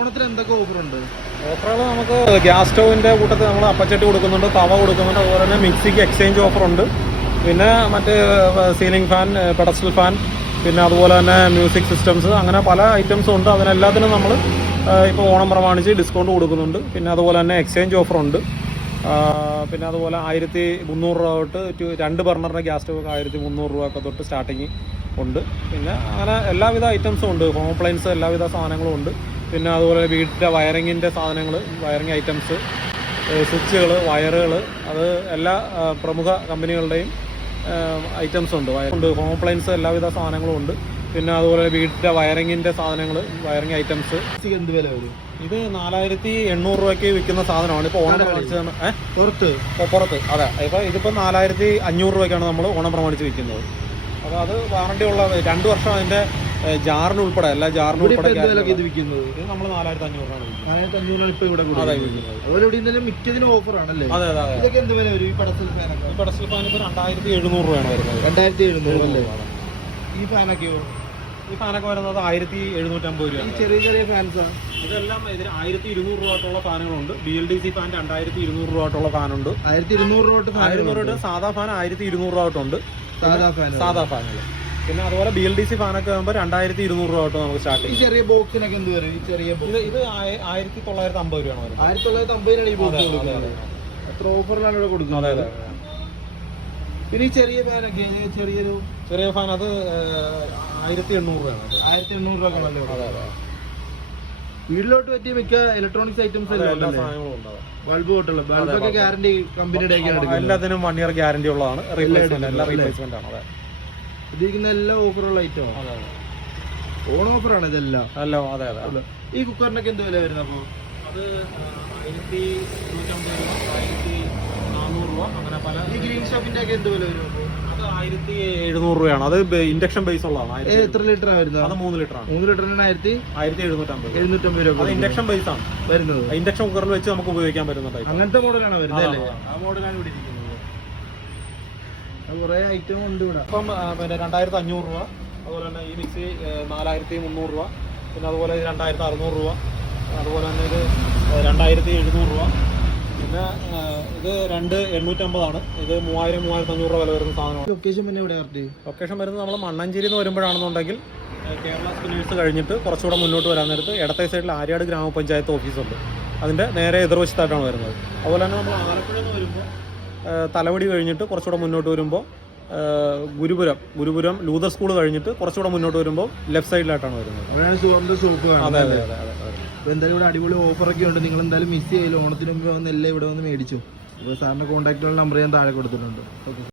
ഓണത്തിന് എന്തൊക്കെ ഓഫറുണ്ട് ഓഫറുകൾ നമുക്ക് ഗ്യാസ് സ്റ്റൗവിന്റെ കൂട്ടത്തിൽ നമ്മൾ അപ്പച്ചട്ടി കൊടുക്കുന്നുണ്ട് തവ കൊടുക്കുന്നുണ്ട് അതുപോലെ തന്നെ മിക്സിക്ക് എക്സ്ചേഞ്ച് ഓഫർ ഉണ്ട്. പിന്നെ മറ്റ് സീലിംഗ് ഫാൻ പെഡസ്റ്റൽ ഫാൻ പിന്നെ അതുപോലെ തന്നെ മ്യൂസിക് സിസ്റ്റംസ് അങ്ങനെ പല ഐറ്റംസും ഉണ്ട്. അതിനെല്ലാത്തിനും നമ്മൾ ഇപ്പോൾ ഓണം പ്രമാണിച്ച് ഡിസ്കൗണ്ട് കൊടുക്കുന്നുണ്ട്. പിന്നെ അതുപോലെ തന്നെ എക്സ്ചേഞ്ച് ഓഫർ ഉണ്ട്. പിന്നെ അതുപോലെ ആയിരത്തി മുന്നൂറ് രൂപ തൊട്ട് രണ്ട് ബർണറിന്റെ ഗ്യാസ് സ്റ്റവ് ആയിരത്തി മുന്നൂറ് രൂപ ഒക്കെ തൊട്ട് സ്റ്റാർട്ടിങ് ഉണ്ട്. പിന്നെ അങ്ങനെ എല്ലാവിധ ഐറ്റംസും ഉണ്ട്. ഹോം അപ്ലയൻസ് എല്ലാവിധ സാധനങ്ങളും ഉണ്ട്. പിന്നെ അതുപോലെ വീട്ടിലെ വയറിങ്ങിന്റെ സാധനങ്ങൾ വയറിങ് ഐറ്റംസ് സ്വിച്ചുകൾ വയറുകൾ അത് എല്ലാ പ്രമുഖ കമ്പനികളുടെയും ഐറ്റംസ് ഉണ്ട്. വയർ ഉണ്ട് ഹോം അപ്ലയൻസ് എല്ലാവിധ സാധനങ്ങളും ഉണ്ട്. പിന്നെ അതുപോലെ വീട്ടിലെ വയറിങ്ങിന്റെ സാധനങ്ങൾ വയറിങ് ഐറ്റംസ്. എന്ത് വില വരും? ഇത് നാലായിരത്തി എണ്ണൂറ് രൂപയ്ക്ക് വിൽക്കുന്ന സാധനമാണ്. ഇപ്പോൾ ഓണം പ്രമാണിച്ച് ഏഹ് പുറത്ത്? പുറത്ത്. അതെ. ഇപ്പോൾ ഇതിപ്പോൾ നാലായിരത്തി അഞ്ഞൂറ് രൂപയ്ക്കാണ് നമ്മൾ ഓണം പ്രമാണിച്ച് വിൽക്കുന്നത്. അപ്പോൾ അത് വാറണ്ടി ഉള്ള രണ്ട് വർഷം അതിന്റെ ജാറിന് ഉൾപ്പെടെ എല്ലാ ജാറിന് ഉൾപ്പെടെ ഇത് വിൽക്കുന്നത്? ഇത് നമ്മൾ നാലായിരത്തി അഞ്ഞൂറിനാണ് അഞ്ഞൂറാണ് ഇവിടെ വിൽക്കുന്നത്. അതുപോലെ ഇവിടെ ഇന്നലെ മിക്കതിനും ഓഫറാണല്ലേ? ആണല്ലേ അതെ അതെ അതെ. ഇതൊക്കെ എന്ത് വില വരും ഈ ഫാനൊക്കെ ഫാൻ ഇപ്പോൾ രണ്ടായിരത്തി എഴുന്നൂറ് രൂപയാണ് വരുന്നത്. രണ്ടായിരത്തി എഴുന്നൂറ് അല്ലേ ഈ ഫാനൊക്കെയോ ഈ ഫാനൊക്കെ വരുന്നത് ആയിരത്തി എഴുന്നൂറ്റമ്പത് ഈ ചെറിയ ചെറിയ ഫാൻസാ ഇതെല്ലാം ഇതിന് ആയിരത്തി ഇരുന്നൂറ് രൂപ ഫാനുകളുണ്ട്. B L D C fan രണ്ടായിരത്തി ഇരുന്നൂറ് രൂപ ഫാനുണ്ട്. ആയിരത്തി ഇരുന്നൂറ് രൂപ രൂപ സാധാ ഫാൻ ആയിരത്തി ഇരുന്നൂറ് രൂപ സാധാ ഫാൻ സാധാ ഫാനുകൾ പിന്നെ അതുപോലെ ബി എൽ ഡി സി ഫാനൊക്കെ ആകുമ്പോൾ രണ്ടായിരത്തി ഇരുന്നൂറ് രൂപ തൊട്ട് നമുക്ക് സ്റ്റാർട്ട് ഈ ചെയ്യും. ചെറിയ ബോക്സിനൊക്കെ എന്ത് വരും? ഈ ചെറിയ box? ഇത് ഇത് ആയ- ആയിരത്തി തൊള്ളായിരത്തി അമ്പത് രൂപയാണ് വരുന്നത്. ആയിരത്തി തൊള്ളായിരത്തി അമ്പതിനാണ് ഈ ബോക്സ് അതെ, അതെ, കൊടുക്കുന്നത് എത്ര ഓഫറിലാണ് ഇവിടെ കൊടുക്കുന്നത്? അതെ അതെ പിന്നെ ഈ ചെറിയ ഫാനൊക്കെ ചെറിയൊരു ചെറിയ ഫാൻ അത് ആയിരത്തി എണ്ണൂറ് രൂപയാണ്. അത്. ആയിരത്തി എണ്ണൂറ് രൂപ അതെ അതെ. വീട്ടിലോട്ട് പറ്റിയ മിക്ക ഇലക്ട്രോണിക്സ് ഐറ്റംസ് അതെ, എല്ലാം എല്ലാ ഉണ്ടല്ലേ സാധനങ്ങളും ഉണ്ട്. അത്. ബൾബ് തൊട്ടുള്ള ബൾബൊക്കെ ഗ്യാരണ്ടി കമ്പനിയുടെ എടുക്കുന്നത്. എല്ലാത്തിനും വൺ ഇയർ ഗ്യാരണ്ടി ഉള്ളതാണ്. റീപ്ലേസ്മെന്റ് എല്ലാ എടുക്കുന്നത്, റീപ്ലേസ്മെന്റ് ആണ് അതെ. ഇതിരിക്കുന്ന എല്ലാ ഓഫറുള്ള ഐറ്റോ ഓൺ ഓഫറാണ് ഇതെല്ലാം. അല്ല അതെ അതെ. ഈ കുക്കറിനൊക്കെ എന്ത് വില വരുന്നത് അപ്പോൾ? അത് ആയിരത്തി നൂറ്റമ്പത് രൂപ ആയിരത്തി നാനൂറ് രൂപ അങ്ങനെ പല ഈ ഗ്രീൻ സ്റ്റോക്കിന്റെ ഒക്കെ എന്ത് വില വരും അത് ആയിരത്തി എഴുന്നൂറ് രൂപയാണ്. അത് ഇൻഡക്ഷൻ ബേസ് ഉള്ളതാണ് എത്ര ലിറ്റർ വരുന്നത്? അത് മൂന്ന് ലിറ്റർ ആണ് മൂന്ന് ലിറ്ററിന് ആയിരത്തി ആയിരത്തി എഴുന്നൂറ്റമ്പത്. എഴുന്നൂറ്റമ്പത് രൂപ അത് ഇൻഡക്ഷൻ ബേസ് ആണ്. വരുന്നത്. ഇൻഡക്ഷൻ കുക്കറിൽ വെച്ച് നമുക്ക് ഉപയോഗിക്കാൻ പറ്റുന്ന അങ്ങനത്തെ മോഡലാണ് വരുന്നത് ആ മോഡലാണ് ഇവിടെ ഇരിക്കുന്നത്. കുറെ ഐറ്റം ഉണ്ട് ഇവിടെ. അപ്പം പിന്നെ രണ്ടായിരത്തി അഞ്ഞൂറ് രൂപ. അതുപോലെ തന്നെ ഈ മിക്സി നാലായിരത്തി മുന്നൂറ് രൂപ. പിന്നെ അതുപോലെ ഇത് രണ്ടായിരത്തി അറുന്നൂറ് രൂപ. അതുപോലെ തന്നെ ഇത് രണ്ടായിരത്തി എഴുന്നൂറ് രൂപ. പിന്നെ ഇത് രണ്ട് എണ്ണൂറ്റമ്പതാണ്. ഇത് മൂവായിരം മൂവായിരത്തി അഞ്ഞൂറ് രൂപ വില വരുന്ന സാധനമാണ്. ലൊക്കേഷൻ പിന്നെ എവിടെ ഇറക്കി ലൊക്കേഷൻ വരുന്നത് നമ്മൾ മണ്ണഞ്ചേരി എന്ന് വരുമ്പോഴാണെന്നുണ്ടെങ്കിൽ കേരള സ്പിന്നേഴ്സ് കഴിഞ്ഞിട്ട് കുറച്ചുകൂടെ മുന്നോട്ട് വരാൻ നേരത്ത് ഇടത്തെ സൈഡിൽ ആര്യാട് ഗ്രാമപഞ്ചായത്ത് ഓഫീസുണ്ട്. അതിന്റെ നേരെ എതിർവശത്തായിട്ടാണ് വരുന്നത്. അതുപോലെ തന്നെ നമ്മൾ ആലപ്പുഴ എന്ന് വരുമ്പോൾ തലവടി കഴിഞ്ഞിട്ട് കുറച്ചുകൂടെ മുന്നോട്ട് വരുമ്പോൾ ഗുരുപുരം ഗുരുപുരം ലൂതർ സ്കൂൾ കഴിഞ്ഞിട്ട് കുറച്ചുകൂടെ മുന്നോട്ട് വരുമ്പോൾ ലെഫ്റ്റ് സൈഡിലായിട്ടാണ് വരുന്നത്. ഷോപ്പ് അതെ അതെ അതെ എന്തായാലും ഇവിടെ അടിപൊളി ഓഫറൊക്കെ ഉണ്ട്. നിങ്ങൾ എന്തായാലും മിസ് ചെയ്യില്ല ഓണത്തിന് മുമ്പ് വന്ന് എല്ലാം ഇവിടെ വന്ന് മേടിച്ചു. സാറിന്റെ സാറിന്റെ കോൺടാക്റ്റുള്ള നമ്പർ ഞാൻ താഴെ കൊടുത്തിട്ടുണ്ട്. ഓക്കെ